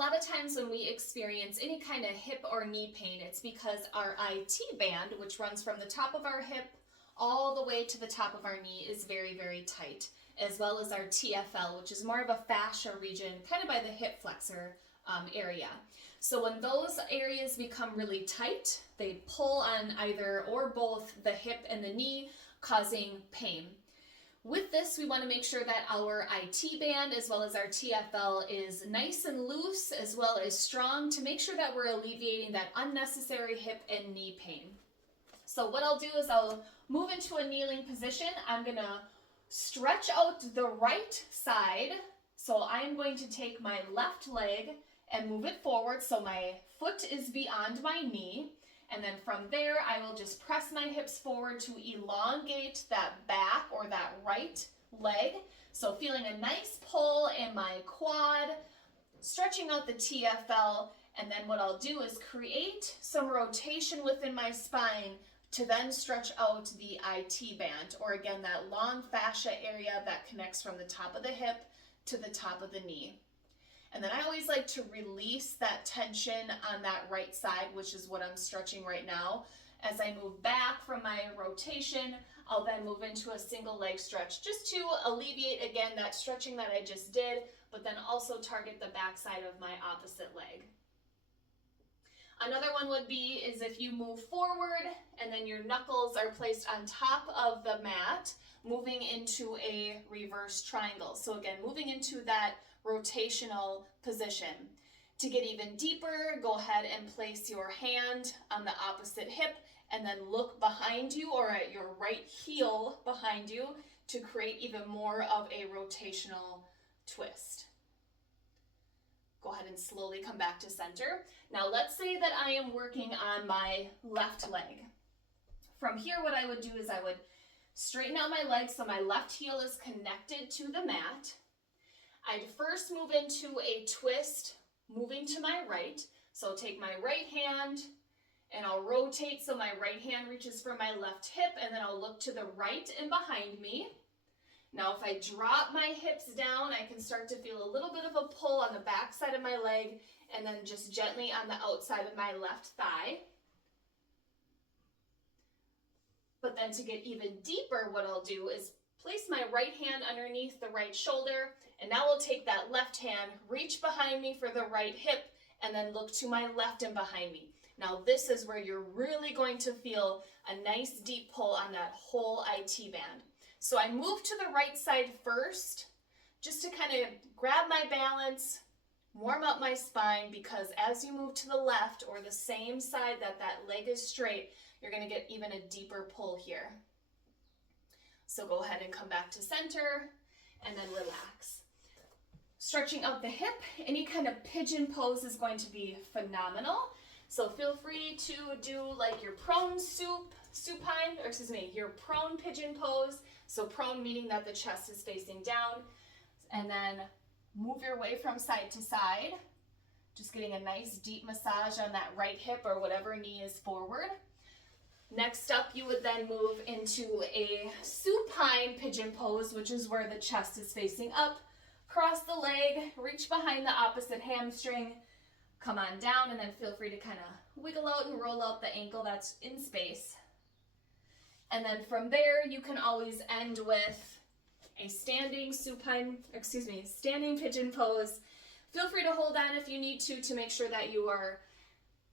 lot of times when we experience any kind of hip or knee pain, it's because our IT band, which runs from the top of our hip all the way to the top of our knee, is very, very tight, as well as our TFL, which is more of a fascia region, kind of by the hip flexor area. So when those areas become really tight, they pull on either or both the hip and the knee, causing pain. With this, we want to make sure that our IT band as well as our TFL is nice and loose as well as strong to make sure that we're alleviating that unnecessary hip and knee pain. So what I'll do is I'll move into a kneeling position. I'm going to stretch out the right side. So I'm going to take my left leg and move it forward so my foot is beyond my knee. And then from there, I will just press my hips forward to elongate that back or that right leg. So feeling a nice pull in my quad, stretching out the TFL, and then what I'll do is create some rotation within my spine to then stretch out the IT band, or again, that long fascia area that connects from the top of the hip to the top of the knee. And then I always like to release that tension on that right side, which is what I'm stretching right now. As I move back from my rotation, I'll then move into a single leg stretch just to alleviate, again, that stretching that I just did, but then also target the back side of my opposite leg. Another one would be is if you move forward and then your knuckles are placed on top of the mat, moving into a reverse triangle. So again, moving into that rotational position. To get even deeper, go ahead and place your hand on the opposite hip and then look behind you or at your right heel behind you to create even more of a rotational twist. Go ahead and slowly come back to center. Now let's say that I am working on my left leg. From here, what I would do is I would straighten out my leg so my left heel is connected to the mat. I'd first move into a twist, moving to my right. So take my right hand and I'll rotate so my right hand reaches for my left hip, and then I'll look to the right and behind me. Now if I drop my hips down, I can start to feel a little bit of a pull on the back side of my leg and then just gently on the outside of my left thigh. But then to get even deeper, what I'll do is place my right hand underneath the right shoulder, and now I'll take that left hand, reach behind me for the right hip, and then look to my left and behind me. Now this is where you're really going to feel a nice deep pull on that whole IT band. So I move to the right side first, just to kind of grab my balance, warm up my spine, because as you move to the left or the same side that that leg is straight, you're going to get even a deeper pull here. So go ahead and come back to center and then relax. Stretching out the hip, any kind of pigeon pose is going to be phenomenal. So feel free to do like your prone your prone pigeon pose. So prone meaning that the chest is facing down, and then move your way from side to side, just getting a nice deep massage on that right hip or whatever knee is forward. Next up, you would then move into a supine pigeon pose, which is where the chest is facing up. Cross the leg, reach behind the opposite hamstring, come on down, and then feel free to kind of wiggle out and roll out the ankle that's in space. And then from there, you can always end with a standing pigeon pose. Feel free to hold on if you need to make sure that you are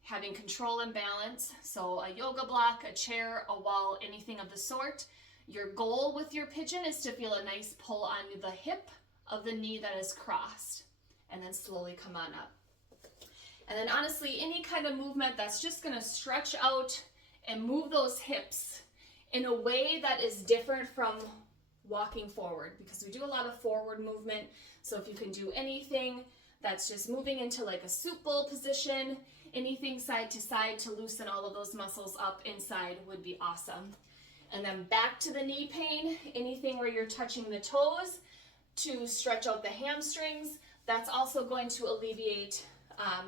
having control and balance. So a yoga block, a chair, a wall, anything of the sort. Your goal with your pigeon is to feel a nice pull on the hip of the knee that is crossed, and then slowly come on up. And then honestly, any kind of movement that's just gonna stretch out and move those hips in a way that is different from walking forward, because we do a lot of forward movement. So if you can do anything that's just moving into like a supple position, anything side to loosen all of those muscles up inside would be awesome. And then back to the knee pain, anything where you're touching the toes to stretch out the hamstrings, that's also going to alleviate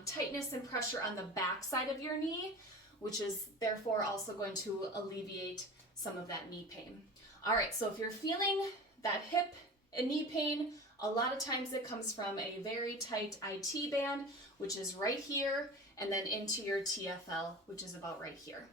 tightness and pressure on the back side of your knee, which is therefore also going to alleviate some of that knee pain. All right, so if you're feeling that hip and knee pain, A lot of times it comes from a very tight IT band, which is right here, and then into your TFL, which is about right here.